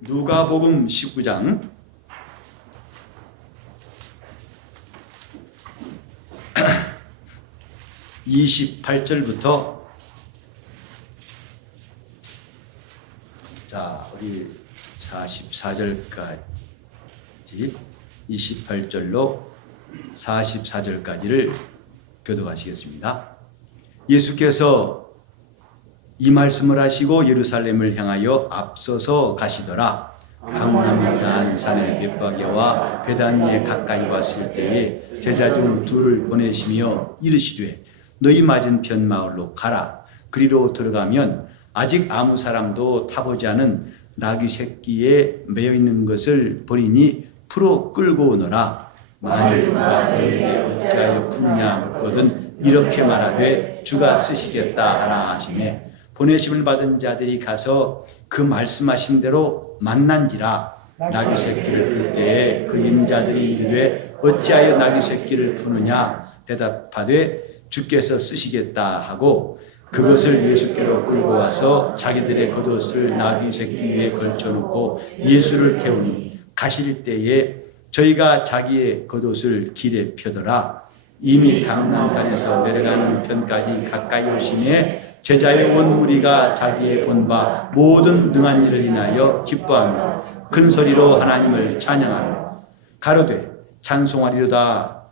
누가복음 19장 28절부터 우리 44절까지 28절로 44절까지를 교독하시겠습니다. 예수께서 이 말씀을 하시고 예루살렘을 향하여 앞서서 가시더라. 강남한 산의 벳바게와 베다니에 가까이 왔을 때에 제자 중 둘을 보내시며 이르시되 너희 맞은편 마을로 가라. 그리로 들어가면 아직 아무 사람도 타보지 않은 나귀 새끼에 매여 있는 것을 보리니 풀어 끌고 오너라. 만일 누가 너희에게 어찌하여 푸느냐 묻거든 이렇게 말하되 주가 쓰시겠다 하라 하시매 보내심을 받은 자들이 가서 그 말씀하신 대로 만난지라. 나귀 새끼를 풀 때에 그 인자들이 이르되 어찌하여 나귀 새끼를 푸느냐 대답하되 주께서 쓰시겠다 하고 그것을 예수께로 끌고 와서 자기들의 겉옷을 나귀 새끼 위에 걸쳐놓고 예수를 태우니 가실 때에 저희가 자기의 겉옷을 길에 펴더라. 이미 감람산에서 내려가는 편까지 가까이 오심에 제자의 온 무리가 자기의 본 바 모든 능한 일을 인하여 기뻐하며 큰 소리로 하나님을 찬양하며 가로되 찬송하리로다.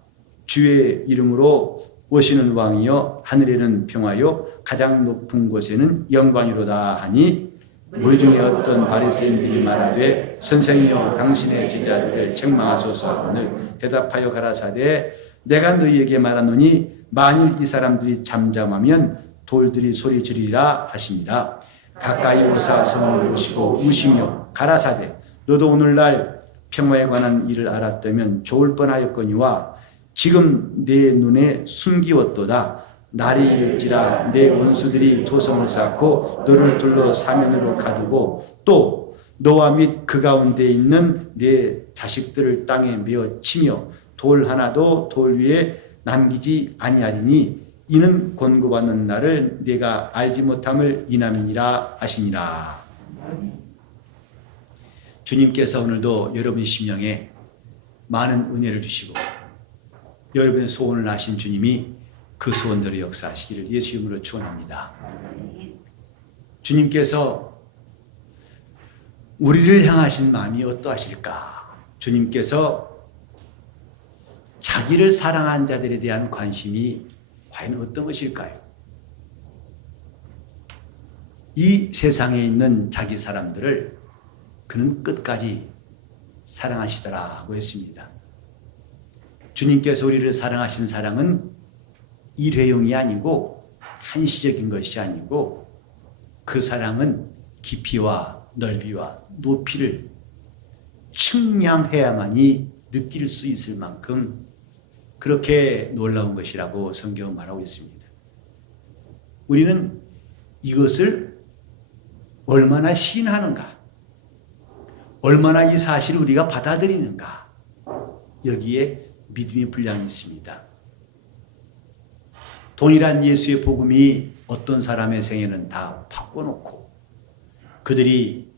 주의 이름으로 오시는 왕이여 하늘에는 평화요 가장 높은 곳에는 영광이로다 하니 무리 중에 어떤 바리새인들이 말하되 선생이여 당신의 제자들을 책망하소서 하거늘 대답하여 가라사대 내가 너희에게 말하노니 만일 이 사람들이 잠잠하면 돌들이 소리 지르리라 하시니라. 가까이 오사 성을 오시고 우시며 가라사대 너도 오늘날 평화에 관한 일을 알았다면 좋을 뻔하였거니와 지금 내 눈에 숨기웠도다. 날이 이를지라 내 원수들이 도성을 쌓고 너를 둘러 사면으로 가두고 또 너와 및 그 가운데 있는 내 자식들을 땅에 메어 치며 돌 하나도 돌 위에 남기지 아니하리니 이는 권고받는 날을 네가 알지 못함을 인함이니라 하시니라. 주님께서 오늘도 여러분 심령에 많은 은혜를 주시고 여러분의 소원을 아신 주님이 그 소원대로 역사하시기를 예수 이름으로 축원합니다. 주님께서 우리를 향하신 마음이 어떠하실까? 주님께서 자기를 사랑한 자들에 대한 관심이 과연 어떤 것일까요? 이 세상에 있는 자기 사람들을 그는 끝까지 사랑하시더라고 했습니다. 주님께서 우리를 사랑하신 사랑은 일회용이 아니고 한시적인 것이 아니고 그 사랑은 깊이와 넓이와 높이를 측량해야만이 느낄 수 있을 만큼 그렇게 놀라운 것이라고 성경은 말하고 있습니다. 우리는 이것을 얼마나 시인하는가, 얼마나 이 사실을 우리가 받아들이는가, 여기에 믿음의 분량이 있습니다. 동일한 예수의 복음이 어떤 사람의 생애는 다 바꿔놓고 그들이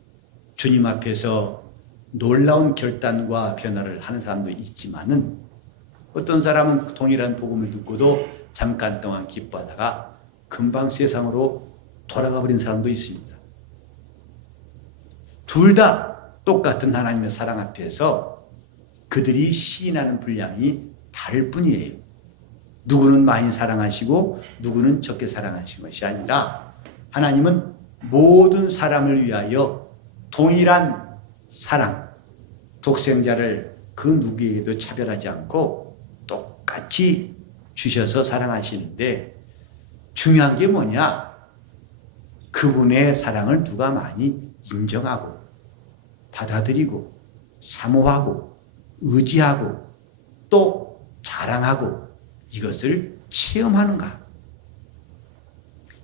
주님 앞에서 놀라운 결단과 변화를 하는 사람도 있지만은 어떤 사람은 동일한 복음을 듣고도 잠깐 동안 기뻐하다가 금방 세상으로 돌아가 버린 사람도 있습니다. 둘 다 똑같은 하나님의 사랑 앞에서 그들이 시인하는 분량이 다를 뿐이에요. 누구는 많이 사랑하시고 누구는 적게 사랑하신 것이 아니라 하나님은 모든 사람을 위하여 동일한 사랑, 독생자를 그 누구에게도 차별하지 않고 똑같이 주셔서 사랑하시는데 중요한 게 뭐냐? 그분의 사랑을 누가 많이 인정하고 받아들이고 사모하고 의지하고 또 자랑하고 이것을 체험하는가?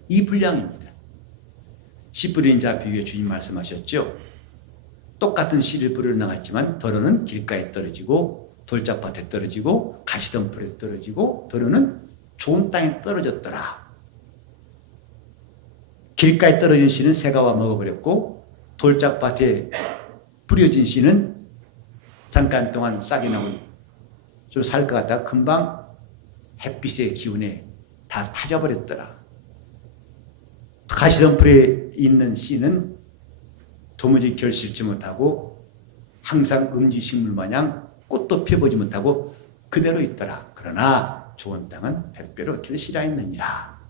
이 분량입니다. 씨 뿌린 자 비유에 주님 말씀하셨죠. 똑같은 씨를 뿌리러 나갔지만 더러는 길가에 떨어지고 돌짝밭에 떨어지고 가시덤불에 떨어지고 더러는 좋은 땅에 떨어졌더라. 길가에 떨어진 씨는 새가 와 먹어버렸고 돌짝밭에 뿌려진 씨는 잠깐 동안 싹이 나면 좀 살 것 같다가 금방 햇빛의 기운에 다 타져버렸더라. 가시덤불에 있는 씨는 도무지 결실지 못하고 항상 음지식물 마냥 꽃도 펴보지 못하고 그대로 있더라. 그러나 좋은 땅은 100배로 결실하였느니라.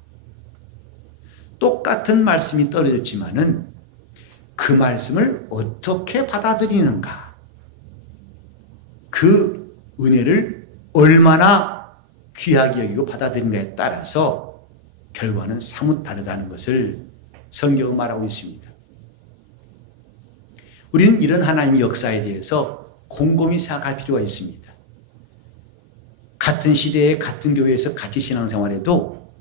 똑같은 말씀이 떨어졌지만은 그 말씀을 어떻게 받아들이는가, 그 은혜를 얼마나 귀하게 여기고 받아들이는가에 따라서 결과는 사뭇 다르다는 것을 성경은 말하고 있습니다. 우리는 이런 하나님의 역사에 대해서 곰곰이 생각할 필요가 있습니다. 같은 시대에 같은 교회에서 같이 신앙생활해도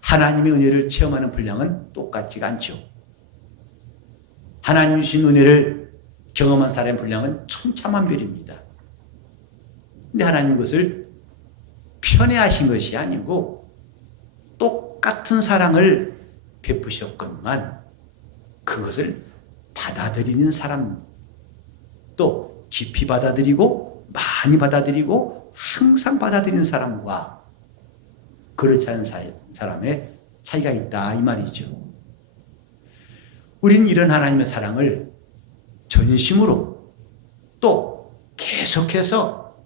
하나님의 은혜를 체험하는 분량은 똑같지가 않죠. 하나님이 주신 은혜를 경험한 사람의 분량은 천차만별입니다. 근데 하나님 그것을 편애하신 것이 아니고 똑같은 사랑을 베푸셨건만 그것을 받아들이는 사람, 또 깊이 받아들이고 많이 받아들이고 항상 받아들이는 사람과 그렇지 않은 사람의 차이가 있다 이 말이죠. 우리는 이런 하나님의 사랑을 전심으로 또 계속해서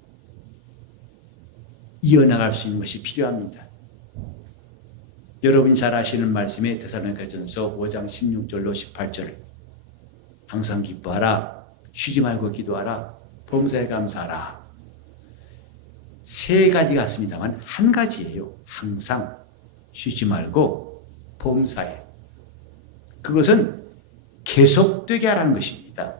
이어나갈 수 있는 것이 필요합니다. 여러분이 잘 아시는 말씀에 데살로니가전서 5장 16절로 18절, 항상 기뻐하라, 쉬지 말고 기도하라, 범사에 감사하라. 세 가지 같습니다만 한 가지예요. 항상 쉬지 말고 범사에. 그것은 계속되게 하라는 것입니다.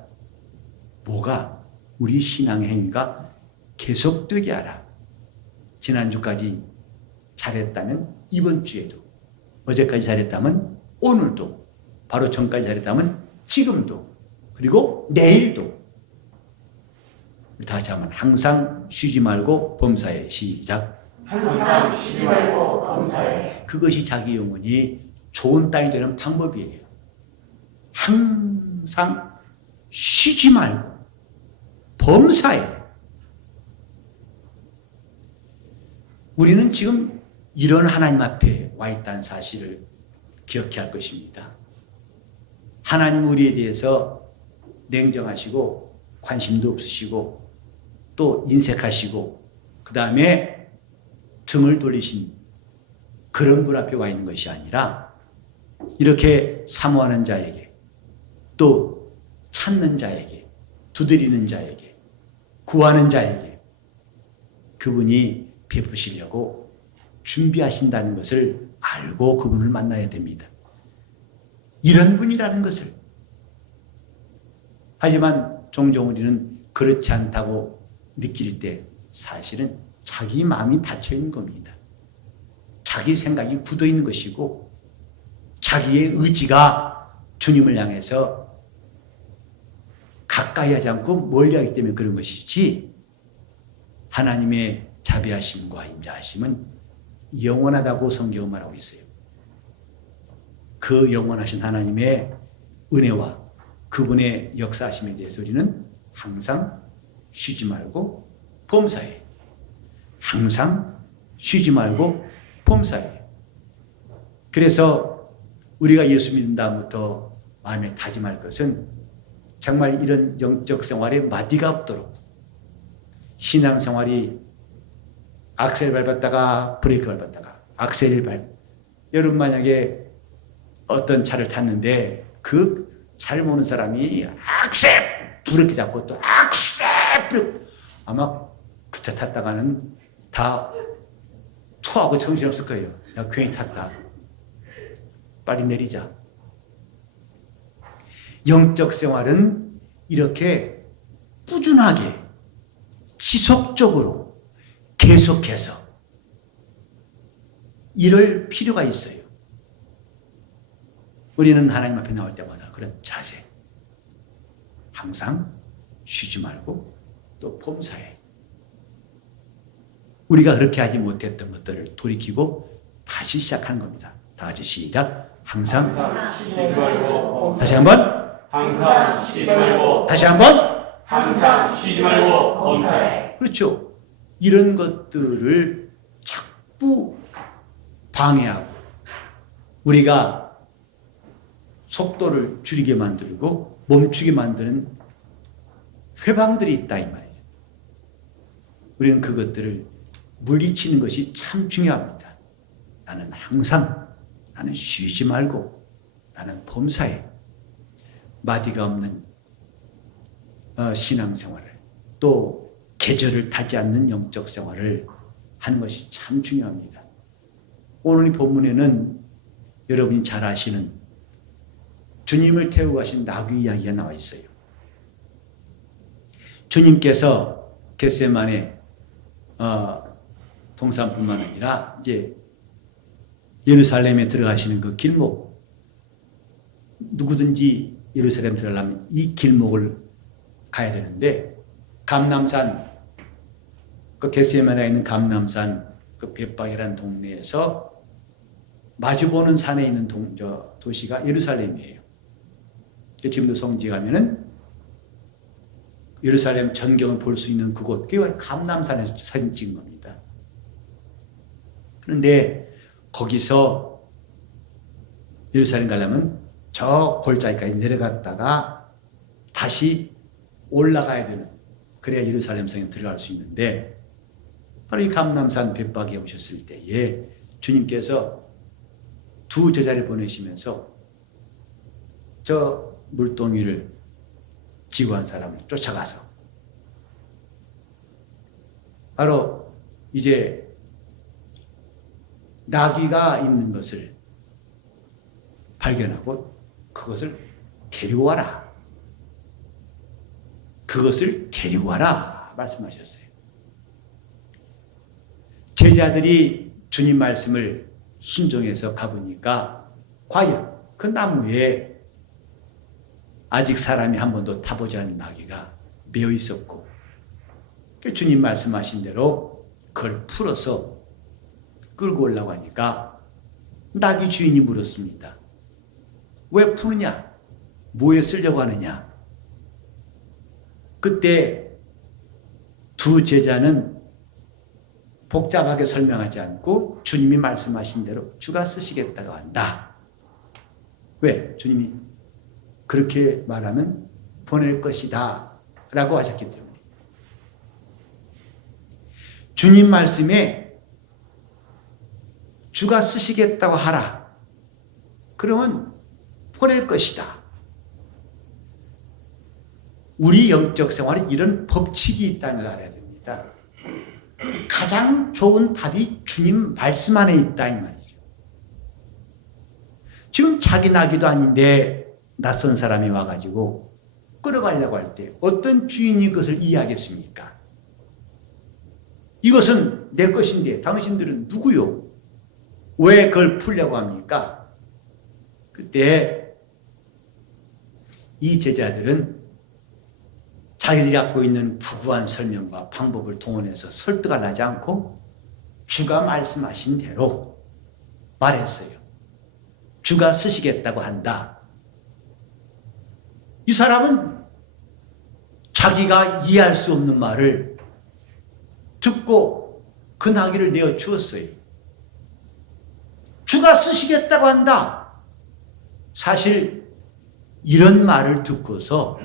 뭐가? 우리 신앙의 행위가 계속되게 하라. 지난주까지 잘했다면 이번 주에도, 어제까지 잘했다면 오늘도, 바로 전까지 잘했다면 지금도, 그리고 내일도. 다시 한번 항상 쉬지 말고 범사에. 시작. 항상 쉬지 말고 범사에. 그것이 자기 영혼이 좋은 땅이 되는 방법이에요. 항상 쉬지 말고 범사에. 우리는 지금 이런 하나님 앞에 와 있다는 사실을 기억해야 할 것입니다. 하나님 우리에 대해서 냉정하시고 관심도 없으시고 또 인색하시고 그 다음에 등을 돌리신 그런 분 앞에 와 있는 것이 아니라 이렇게 사모하는 자에게, 또 찾는 자에게, 두드리는 자에게, 구하는 자에게 그분이 베푸시려고 준비하신다는 것을 알고 그분을 만나야 됩니다. 이런 분이라는 것을. 하지만 종종 우리는 그렇지 않다고 느낄 때 사실은 자기 마음이 닫혀 있는 겁니다. 자기 생각이 굳어 있는 것이고 자기의 의지가 주님을 향해서 가까이 하지 않고 멀리 하기 때문에 그런 것이지, 하나님의 자비하심과 인자하심은 영원하다고 성경은 말하고 있어요. 그 영원하신 하나님의 은혜와 그분의 역사하심에 대해서 우리는 항상 쉬지 말고 범사에. 항상 쉬지 말고 범사에. 그래서 우리가 예수 믿은 다음부터 마음에 다짐할 것은 정말 이런 영적 생활에 마디가 없도록, 신앙생활이 악셀 밟았다가 브레이크 밟았다가 악셀을 여러분 만약에 어떤 차를 탔는데 그 잘 모르는 사람이 악셀 부럽게 잡고 또 악셀 부럽게, 아마 그 차 탔다가는 다 토하고 정신없을 거예요. 야, 괜히 탔다. 빨리 내리자. 영적 생활은 이렇게 꾸준하게 지속적으로 계속해서 이럴 필요가 있어요. 우리는 하나님 앞에 나올 때마다 그런 자세, 항상 쉬지 말고 또 범사에. 우리가 그렇게 하지 못했던 것들을 돌이키고 다시 시작하는 겁니다. 다 같이 시작. 항상 쉬지 말고 범사에. 다시 한번 항상 쉬지 말고 다시 한번. 항상 쉬지 말고 범사에. 그렇죠. 이런 것들을 자꾸 방해하고 우리가 속도를 줄이게 만들고 멈추게 만드는 회방들이 있다 이 말이에요. 우리는 그것들을 물리치는 것이 참 중요합니다. 나는 쉬지 말고 나는 범사에 마디가 없는 신앙생활을 또 계절을 타지 않는 영적 생활을 하는 것이 참 중요합니다. 오늘 이 본문에는 여러분이 잘 아시는 주님을 태우고 가신 나귀 이야기가 나와 있어요. 주님께서 겟세마네 동산뿐만 아니라 이제 예루살렘에 들어가시는 그 길목, 누구든지 예루살렘 들어가려면 이 길목을 가야 되는데 감람산, 그 겟세마네에 있는 감람산 그 벳박이라는 동네에서 마주보는 산에 있는 도시가 예루살렘이에요. 지금도 성지에 가면은 예루살렘 전경을 볼 수 있는 그곳, 그게 감람산에서 사진 찍은 겁니다. 그런데 거기서 예루살렘 가려면 저 골짜기까지 내려갔다가 다시 올라가야 되는, 그래야 예루살렘 성에 들어갈 수 있는데 바로 이 감람산 벳박에 오셨을 때에 주님께서 두 제자를 보내시면서 저 물동이를 지구한 사람을 쫓아가서 바로 이제 나귀가 있는 것을 발견하고 그것을 데리고 와라. 그것을 데리고 와라 말씀하셨어요. 제자들이 주님 말씀을 순종해서 가보니까 과연 그 나무에 아직 사람이 한 번도 타보지 않은 나귀가 매어 있었고 주님 말씀하신 대로 그걸 풀어서 끌고 오려고 하니까 나귀 주인이 물었습니다. 왜 푸느냐? 뭐에 쓰려고 하느냐? 그때 두 제자는 복잡하게 설명하지 않고 주님이 말씀하신 대로 주가 쓰시겠다고 한다. 왜? 주님이 그렇게 말하면 보낼 것이다 라고 하셨기 때문에. 주님 말씀에 주가 쓰시겠다고 하라. 그러면 보낼 것이다. 우리 영적 생활에 이런 법칙이 있다는 걸 알아야 됩니다. 가장 좋은 답이 주님 말씀 안에 있다 이 말이죠. 지금 자기 나귀도 아닌데 낯선 사람이 와가지고 끌어가려고 할 때 어떤 주인이 그것을 이해하겠습니까? 이것은 내 것인데 당신들은 누구요? 왜 그걸 풀려고 합니까? 그때 이 제자들은 자기들이 갖고 있는 부구한 설명과 방법을 동원해서 설득을 하지 않고 주가 말씀하신 대로 말했어요. 주가 쓰시겠다고 한다. 이 사람은 자기가 이해할 수 없는 말을 듣고 그 나귀를 내어 주었어요. 주가 쓰시겠다고 한다. 사실 이런 말을 듣고서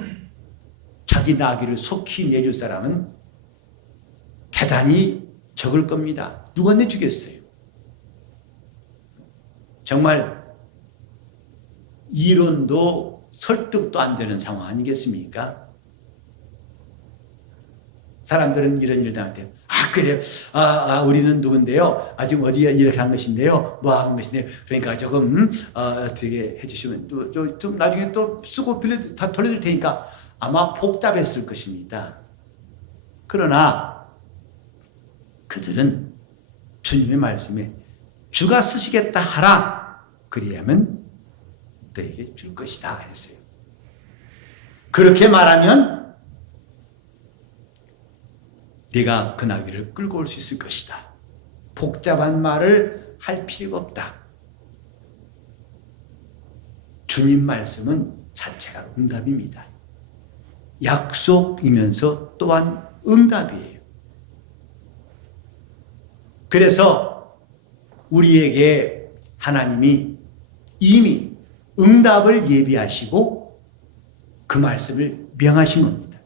자기 나귀를 속히 내줄 사람은 대단히 적을 겁니다. 누가 내주겠어요? 정말 이론도 설득도 안 되는 상황 아니겠습니까? 사람들은 이런 일 당할 때, 그래, 우리는 누군데요? 지금 어디에 이렇게 한 것인데요? 뭐 하는 것인데요? 그러니까 조금, 어떻게 해주시면, 좀 나중에 또 쓰고 다 돌려줄 테니까 아마 복잡했을 것입니다. 그러나 그들은 주님의 말씀에 주가 쓰시겠다 하라. 그리하면 너에게 줄 것이다 했어요. 그렇게 말하면 네가 그 나귀를 끌고 올 수 있을 것이다. 복잡한 말을 할 필요가 없다. 주님 말씀은 자체가 응답입니다. 약속이면서 또한 응답이에요. 그래서 우리에게 하나님이 이미 응답을 예비하시고 그 말씀을 명하신 겁니다.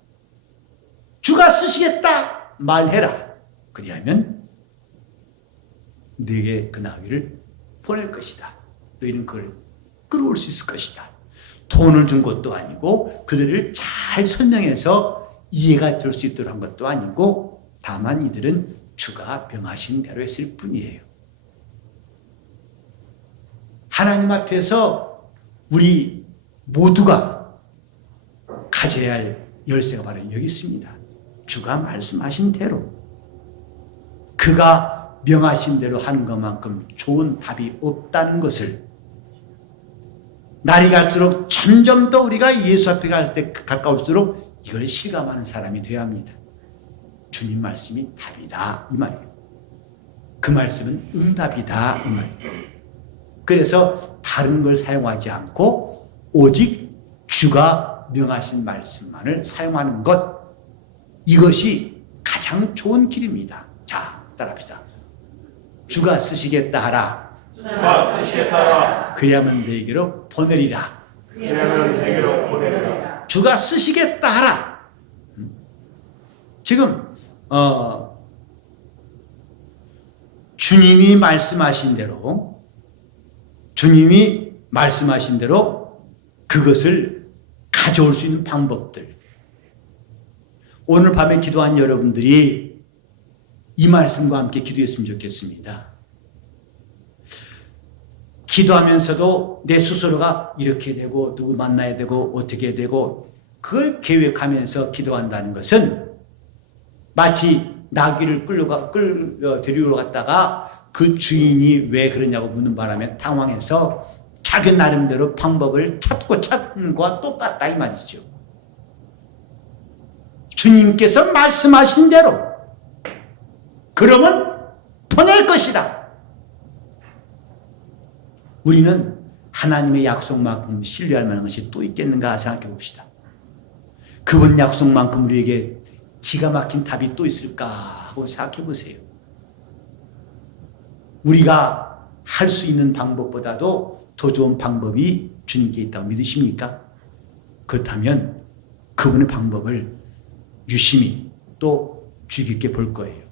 주가 쓰시겠다 말해라. 그리하면 너에게 그 나귀를 보낼 것이다. 너희는 그걸 끌어올 수 있을 것이다. 돈을 준 것도 아니고 그들을 잘 설명해서 이해가 될 수 있도록 한 것도 아니고 다만 이들은 주가 명하신 대로 했을 뿐이에요. 하나님 앞에서 우리 모두가 가져야 할 열쇠가 바로 여기 있습니다. 주가 말씀하신 대로, 그가 명하신 대로 하는 것만큼 좋은 답이 없다는 것을 날이 갈수록 점점 더 우리가 예수 앞에 갈 때 가까울수록 이걸 실감하는 사람이 되어야 합니다. 주님 말씀이 답이다 이 말이에요. 그 말씀은 응답이다 이 말이에요. 그래서 다른 걸 사용하지 않고 오직 주가 명하신 말씀만을 사용하는 것, 이것이 가장 좋은 길입니다. 자, 따라합시다. 주가 쓰시겠다 하라. 주가 쓰시겠다 하라. 그리하면 너에게로 보내리라. 그러면 내게로 보내리라. 주가 쓰시겠다 하라. 지금 주님이 말씀하신 대로 그것을 가져올 수 있는 방법들, 오늘 밤에 기도한 여러분들이 이 말씀과 함께 기도했으면 좋겠습니다. 기도하면서도 내 스스로가 이렇게 되고 누구 만나야 되고 어떻게 되고 그걸 계획하면서 기도한다는 것은 마치 나귀를 데리러 갔다가 그 주인이 왜 그러냐고 묻는 바람에 당황해서 자기 나름대로 방법을 찾는 것과 똑같다 이 말이죠. 주님께서 말씀하신 대로 그러면 보낼 것이다. 우리는 하나님의 약속만큼 신뢰할 만한 것이 또 있겠는가 생각해 봅시다. 그분 약속만큼 우리에게 기가 막힌 답이 또 있을까 하고 생각해 보세요. 우리가 할 수 있는 방법보다도 더 좋은 방법이 주님께 있다고 믿으십니까? 그렇다면 그분의 방법을 유심히 또 주의 깊게 볼 거예요.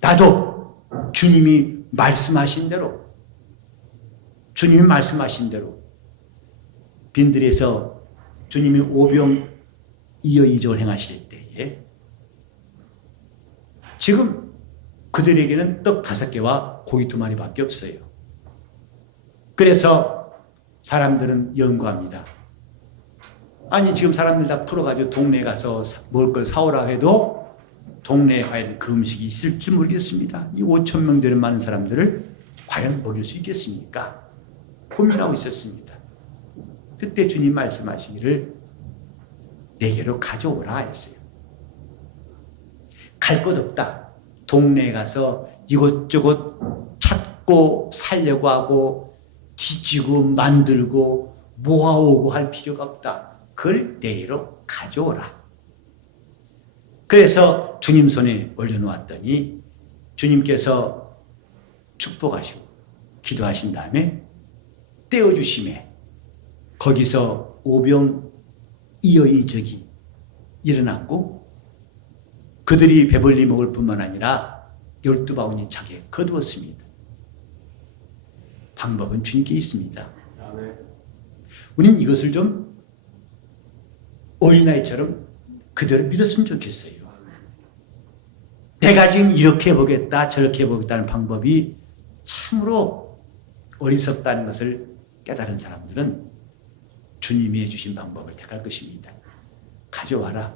나도 주님이 말씀하신 대로 빈들에서 주님이 오병이어이적을 행하실 때에 지금 그들에게는 떡 5개와 고기 2마리밖에 없어요. 그래서 사람들은 연구합니다. 아니 지금 사람들 다 풀어가지고 동네에 가서 먹을 걸 사오라 해도 동네에 과연 그 음식이 있을지 모르겠습니다. 이 5천 명 되는 많은 사람들을 과연 먹일 수 있겠습니까? 고민하고 있었습니다. 그때 주님 말씀하시기를 내게로 가져오라 했어요. 갈 것 없다. 동네에 가서 이것저것 찾고 살려고 하고 뒤지고 만들고 모아오고 할 필요가 없다. 그걸 내게로 가져오라. 그래서 주님 손에 올려놓았더니 주님께서 축복하시고 기도하신 다음에 떼어주심에 거기서 오병이어이적이 일어났고 그들이 배불리 먹을 뿐만 아니라 12바구니 차게 거두었습니다. 방법은 주님께 있습니다. 우리는 이것을 좀 어린아이처럼 그대로 믿었으면 좋겠어요. 내가 지금 이렇게 해보겠다 저렇게 해보겠다는 방법이 참으로 어리석다는 것을 깨달은 사람들은 주님이 해주신 방법을 택할 것입니다. 가져와라.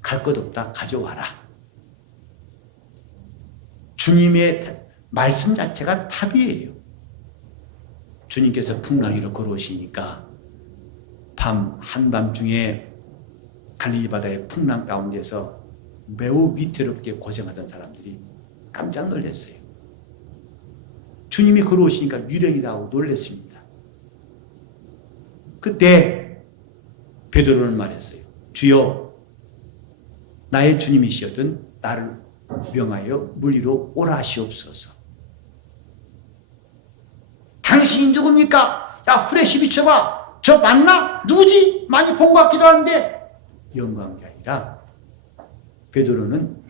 갈 것 없다. 가져와라. 주님의 말씀 자체가 답이에요. 주님께서 풍랑이로 걸어오시니까 한밤중에 갈릴리 바다의 풍랑 가운데서 매우 위태롭게 고생하던 사람들이 깜짝 놀랐어요. 주님이 걸어오시니까 유령이다 하고 놀랐습니다. 그때 베드로는 말했어요. 주여, 나의 주님이시여든 나를 명하여 물 위로 오라 하시옵소서. 당신이 누굽니까? 야, 후레쉬 비춰봐. 저 맞나? 누구지? 많이 본 것 같기도 한데. 영광이 아니라 베드로는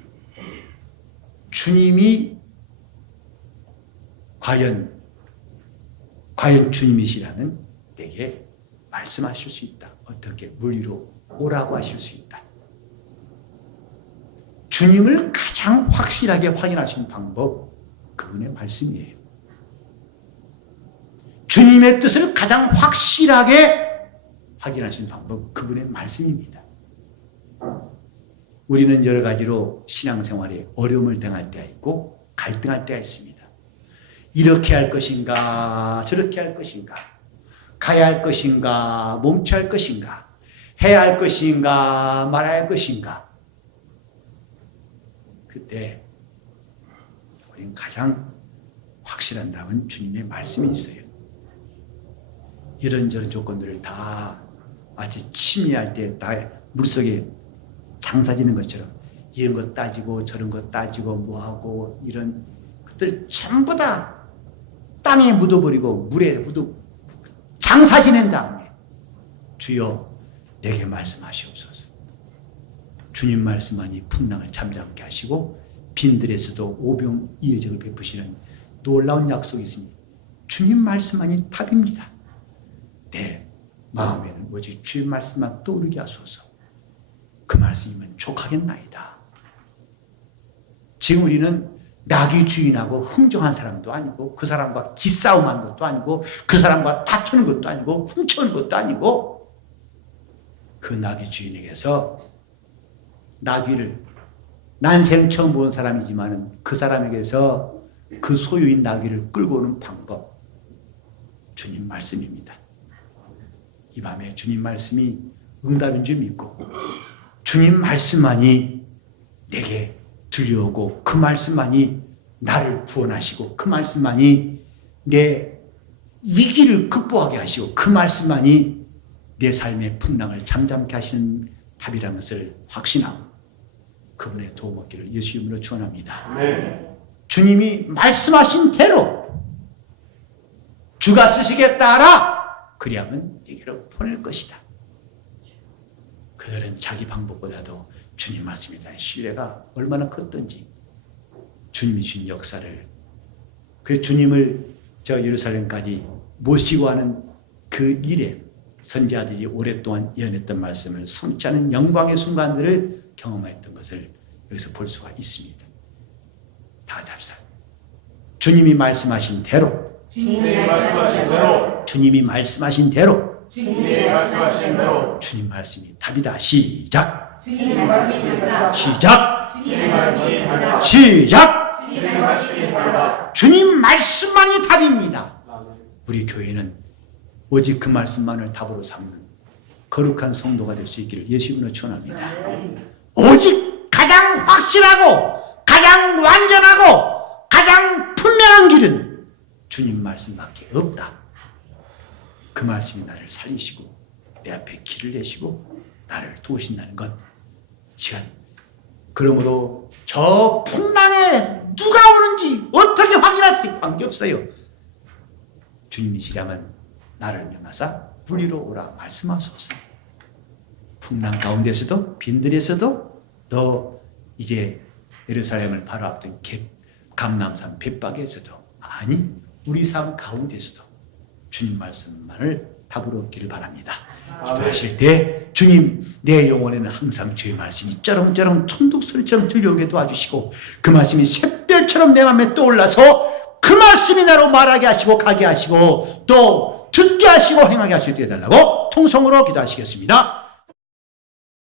주님이 과연 주님이시라면 내게 말씀하실 수 있다. 어떻게? 물 위로 오라고 하실 수 있다. 주님을 가장 확실하게 확인하시는 방법, 그분의 말씀이에요. 주님의 뜻을 가장 확실하게 확인하시는 방법, 그분의 말씀입니다. 우리는 여러 가지로 신앙생활에 어려움을 당할 때가 있고 갈등할 때가 있습니다. 이렇게 할 것인가, 저렇게 할 것인가, 가야 할 것인가, 멈춰야 할 것인가, 해야 할 것인가, 말아야 할 것인가. 그때 우리는 가장 확실한 답은 주님의 말씀이 있어요. 이런저런 조건들을 다 마치 침미할 때 다 물속에 장사 지는 것처럼 이런 거 따지고 저런 거 따지고 뭐하고 이런 것들 전부 다 땅에 묻어버리고 물에 묻어 장사 지낸 다음에 주여 내게 말씀하시옵소서. 주님 말씀만이 풍랑을 잠잠케 하시고 빈들에서도 오병이어적을 베푸시는 놀라운 약속이 있으니 주님 말씀만이 답입니다. 내 마음에는 오직 주의 말씀만 떠오르게 하소서. 그 말씀이면 족하겠나이다. 지금 우리는 낙이 주인하고 흥정한 사람도 아니고 그 사람과 기싸움하는 것도 아니고 그 사람과 다투는 것도 아니고 훔쳐오는 것도 아니고 그 낙이 주인에게서 나귀를 난생 처음 본 사람이지만 그 사람에게서 그 소유인 나귀를 끌고 오는 방법, 주님 말씀입니다. 이 밤에 주님 말씀이 응답인 줄 믿고 주님 말씀만이 내게 들려오고 그 말씀만이 나를 구원하시고 그 말씀만이 내 위기를 극복하게 하시고 그 말씀만이 내 삶의 풍랑을 잠잠케 하시는 답이라는 것을 확신하고 그분의 도움 얻기를 예수 이름으로 축원합니다. 네. 주님이 말씀하신 대로 주가 쓰시겠다 하라. 그리하면 네게로 보낼 것이다. 그들은 자기 방법보다도 주님 말씀에 대한 신뢰가 얼마나 컸던지 주님이 주신 역사를, 그 주님을 저 예루살렘까지 모시고 하는 그 일에 선지자들이 오랫동안 예언했던 말씀을 성취하는 영광의 순간들을 경험했던 것을 여기서 볼 수가 있습니다. 다 같이 합시다. 주님이 말씀하신 대로, 주님이 말씀하신 대로, 주님이 말씀하신 대로, 주님이 말씀하신 대로, 주님 말씀이 답이다. 시작. 주님의 말씀이 답이다. 시작. 주님의 말씀이 답이다. 시작. 주님의 말씀이 답이다. 주님 말씀만이 답입니다. 우리 교회는 오직 그 말씀만을 답으로 삼는 거룩한 성도가 될 수 있기를 예수 이름으로 축원합니다. 오직 가장 확실하고 가장 완전하고 가장 분명한 길은 주님 말씀밖에 없다. 그 말씀이 나를 살리시고 내 앞에 길을 내시고 나를 도우신다는 것. 시간. 그러므로 저 풍랑에 누가 오는지 어떻게 확인할 게 관계없어요. 주님이시라면 나를 명하사 물 위로 오라 말씀하소서. 풍랑 가운데서도 빈들에서도 너 이제 예루살렘을 바로 앞둔 감람산 벳박에서도 아니 우리 삶 가운데서도 주님 말씀만을 답으로 얻기를 바랍니다. 기도하실 때 주님 내 영혼에는 항상 주의 말씀이 쩌렁쩌렁 천둥소리처럼 들려오게 도와주시고 그 말씀이 샛별처럼 내 마음에 떠올라서 그 말씀이 나로 말하게 하시고 가게 하시고 또 듣게 하시고 행하게 하시게 해달라고 통성으로 기도하시겠습니다.